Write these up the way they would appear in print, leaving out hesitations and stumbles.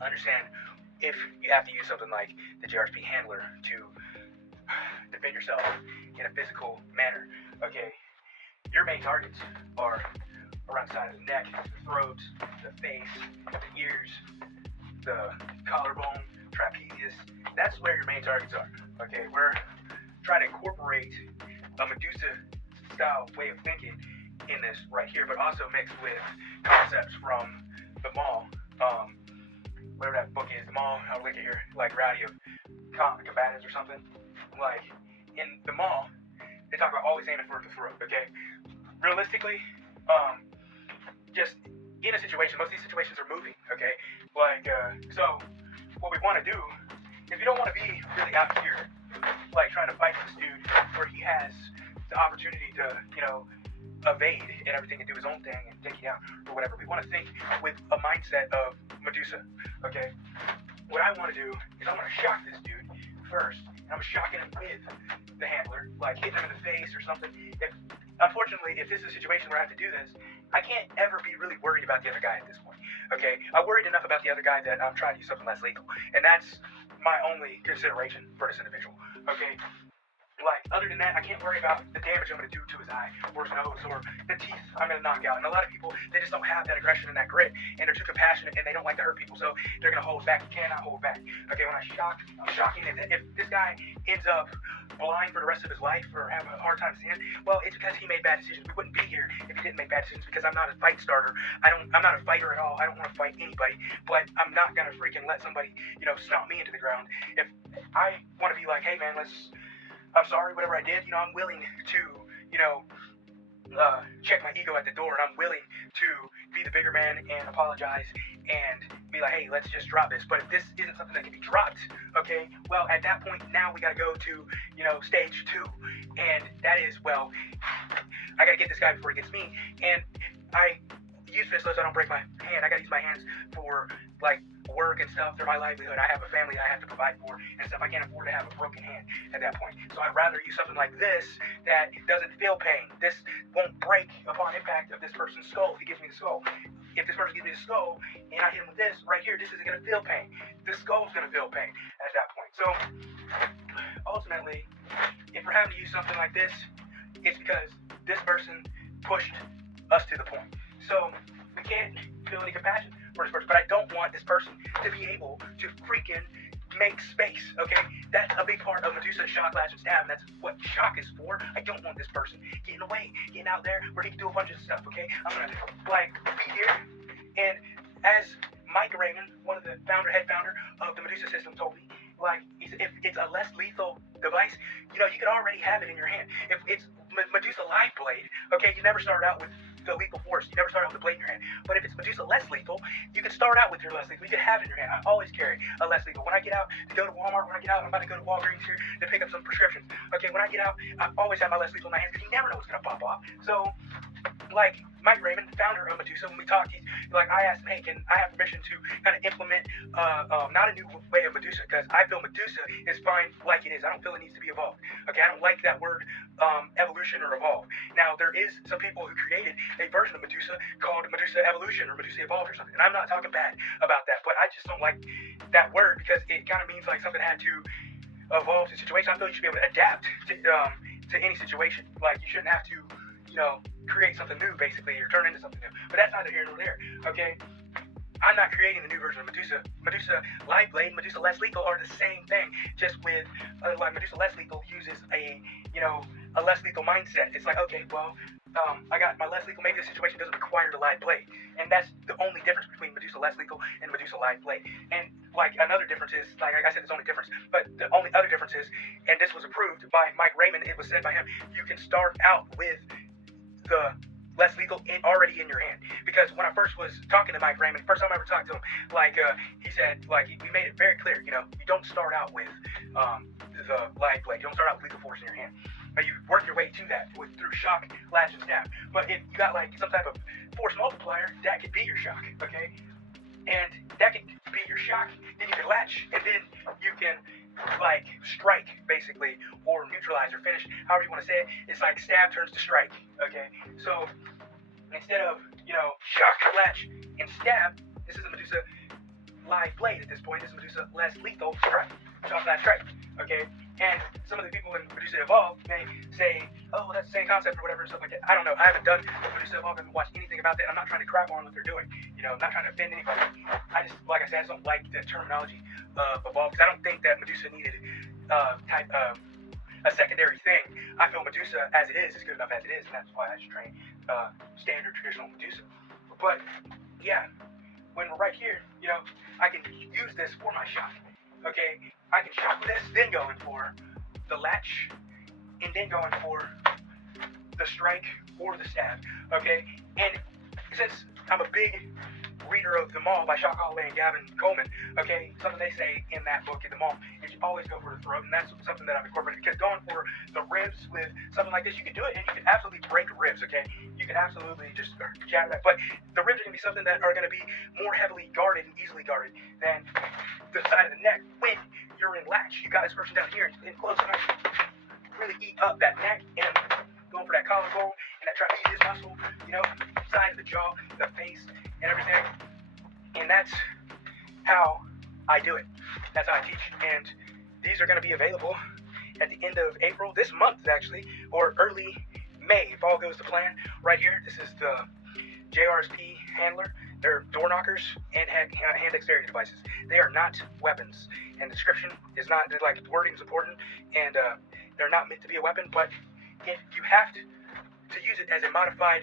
understand if you have to use something like the Jrsp handler to defend yourself in a physical manner. Okay, your main targets are around the side of the neck, the throat, the face, the ears, the collarbone, trapezius. That's where your main targets are. Okay, we're trying to incorporate a Medusa-style way of thinking in this right here, but also mixed with concepts from the mall. Whatever that book is, the mall, I'll link it here, like Rowdy of Combatants or something. Like, in the mall, they talk about always aiming for the throat, okay? Realistically, just in a situation, most of these situations are moving, okay? Like, so, what we want to do is we don't want to be really out here, like, trying to fight this dude where he has the opportunity to, evade and everything and do his own thing and take you down or whatever. We want to think with a mindset of Medusa, okay? What I want to do is I want to shock this dude first, and I'm shocking him with the handler, like hitting him in the face or something. Unfortunately, if this is a situation where I have to do this, I can't ever be really worried about the other guy at this point, okay? I'm worried enough about the other guy that I'm trying to do something less lethal, and that's my only consideration for this individual, okay? Like, other than that, I can't worry about the damage I'm going to do to his eye or his nose or the teeth I'm going to knock out. And a lot of people, they just don't have that aggression and that grit, and they're too compassionate, and they don't like to hurt people, so they're going to hold back. You cannot hold back. Okay, when I shock, I'm shocking. If this guy ends up blind for the rest of his life or have a hard time seeing, well, it's because he made bad decisions. We wouldn't be here if he didn't make bad decisions, because I'm not a fight starter. I'm not a fighter at all. I don't want to fight anybody, but I'm not going to freaking let somebody, stomp me into the ground. If I want to be like, hey, man, I'm sorry, whatever I did, I'm willing to, check my ego at the door, and I'm willing to be the bigger man and apologize and be like, hey, let's just drop this. But if this isn't something that can be dropped, okay, well, at that point, now we got to go to, stage 2. And that is, well, I got to get this guy before he gets me. And I use fisticuffs so I don't break my hand. I got to use my hands for, like, work and stuff. They're my livelihood. I have a family I have to provide for and stuff. I can't afford to have a broken hand at that point. So I'd rather use something like this that doesn't feel pain. This won't break upon impact of this person's skull if he gives me the skull. If this person gives me the skull and I hit him with this right here, this isn't going to feel pain. The skull's going to feel pain at that point. So ultimately, if we're having to use something like this, it's because this person pushed us to the point. So we can't feel any compassion for this person, but I don't want this person to be able to freaking make space, okay? That's a big part of Medusa, shock, lash, and stab, and that's what shock is for. I don't want this person getting away, getting out there where he can do a bunch of stuff, okay? I'm gonna, be here, and as Mike Raymond, one of the head founder of the Medusa system, told me, if it's a less lethal device, you can already have it in your hand. If it's Medusa Live Blade, okay, you never start out with the lethal force. You never start out with the blade in your hand. But if it's Medusa less lethal, you can start out with your less lethal. You can have it in your hand. I always carry a less lethal. When I get out to go to Walmart, I'm about to go to Walgreens here to pick up some prescriptions. Okay, when I get out, I always have my less lethal in my hands because you never know what's going to pop off. So, like Mike Raymond, the founder of Medusa, when we talked, I asked him, hey, can I have permission to kind of implement not a new way of Medusa, because I feel Medusa is fine like it is. I don't feel it needs to be evolved. Okay, I don't like that word evolution or evolve. Now, there is some people who created a version of Medusa called Medusa Evolution or Medusa Evolved or something, and I'm not talking bad about that, but I just don't like that word because it kind of means like something had to evolve to a situation. I feel you should be able to adapt to any situation. Like, you shouldn't have to, create something new, basically, or turn into something new. But that's neither here nor there, okay? I'm not creating a new version of Medusa. Medusa Live Blade, Medusa Less Lethal are the same thing, just with, Medusa Less Lethal uses a less lethal mindset. It's like, okay, well, I got my less lethal, maybe the situation doesn't require the live blade. And that's the only difference between Medusa Less Lethal and Medusa Live Blade. And, another difference is, like I said, there's only difference, but the only other difference is, and this was approved by Mike Raymond, it was said by him, you can start out with the less lethal already in your hand. Because when I first was talking to Mike Raymond, first time I ever talked to him, he said, he made it very clear, you don't start out with the live blade. You don't start out with lethal force in your hand. You work your way to that through shock, lash, and stab. But if you got some type of force multiplier, that could be your shock, okay? And that can be your shock, then you can latch, and then you can strike, basically, or neutralize or finish, however you want to say it. It's like stab turns to strike, okay? So instead of, shock, latch, and stab, this is a Medusa live blade at this point. This is Medusa less lethal strike, shot flash strike, okay? And some of the people in Medusa Evolve may say, oh, that's the same concept or whatever, stuff like that. I don't know. I haven't done Medusa Evolve. I haven't watched anything about that. I'm not trying to crap on what they're doing. You know, I'm not trying to offend anybody. I just, like I said, I just don't like the terminology of Evolve because I don't think that Medusa needed a secondary thing. I feel Medusa as it is good enough as it is, and that's why I should train standard traditional Medusa. But yeah, when we're right here, you know, I can use this for my shot. Okay, I can shot this, then going for the latch, and then going for the strike or the stab. Okay, and since I'm a big reader of them all by Shock Holloway and Gavin Coleman, okay, something they say in that book, in them all, is you always go for the throat, and that's something that I've incorporated, because going for the ribs with something like this, you can do it, and you can absolutely break ribs, okay? You can absolutely just jab that, but the ribs are going to be something that are going to be more heavily guarded and easily guarded than the side of the neck when you're in latch. You got this person down here in close, and really eat up that neck, and going for that collarbone, and that trapezius muscle, you know, side of the jaw, the face, and everything. And that's how I do it. That's how I teach. And these are going to be available at the end of April, this month actually, or early May, if all goes to plan. Right here, this is the Jrsp handler. They're door knockers and hand dexterity devices. They are not weapons. And the description is not, like, wording is important, and they're not meant to be a weapon, but if you have to use it as a modified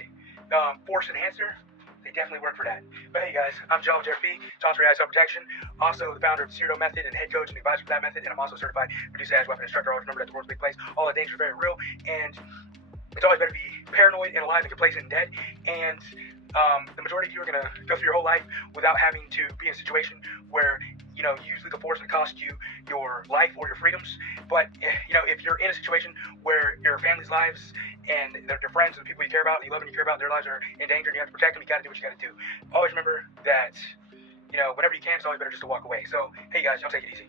force enhancer, they definitely work for that. But hey guys, I'm Jrsp, Chancellor AI Self-Protection, also the founder of the Cyrano Method and head coach and advisor for that method, and I'm also a certified Medusa as weapon instructor. Always remember that the world's a big place, all the dangers are very real, and it's always better to be paranoid and alive than complacent and dead. And the majority of you are going to go through your whole life without having to be in a situation where, you know, you use lethal force and it costs you your life or your freedoms. But, you know, if you're in a situation where your family's lives and their friends and the people you care about, and you love and you care about, their lives are in danger and you have to protect them, you got to do what you got to do. Always remember that, you know, whenever you can, it's always better just to walk away. So, hey guys, y'all take it easy.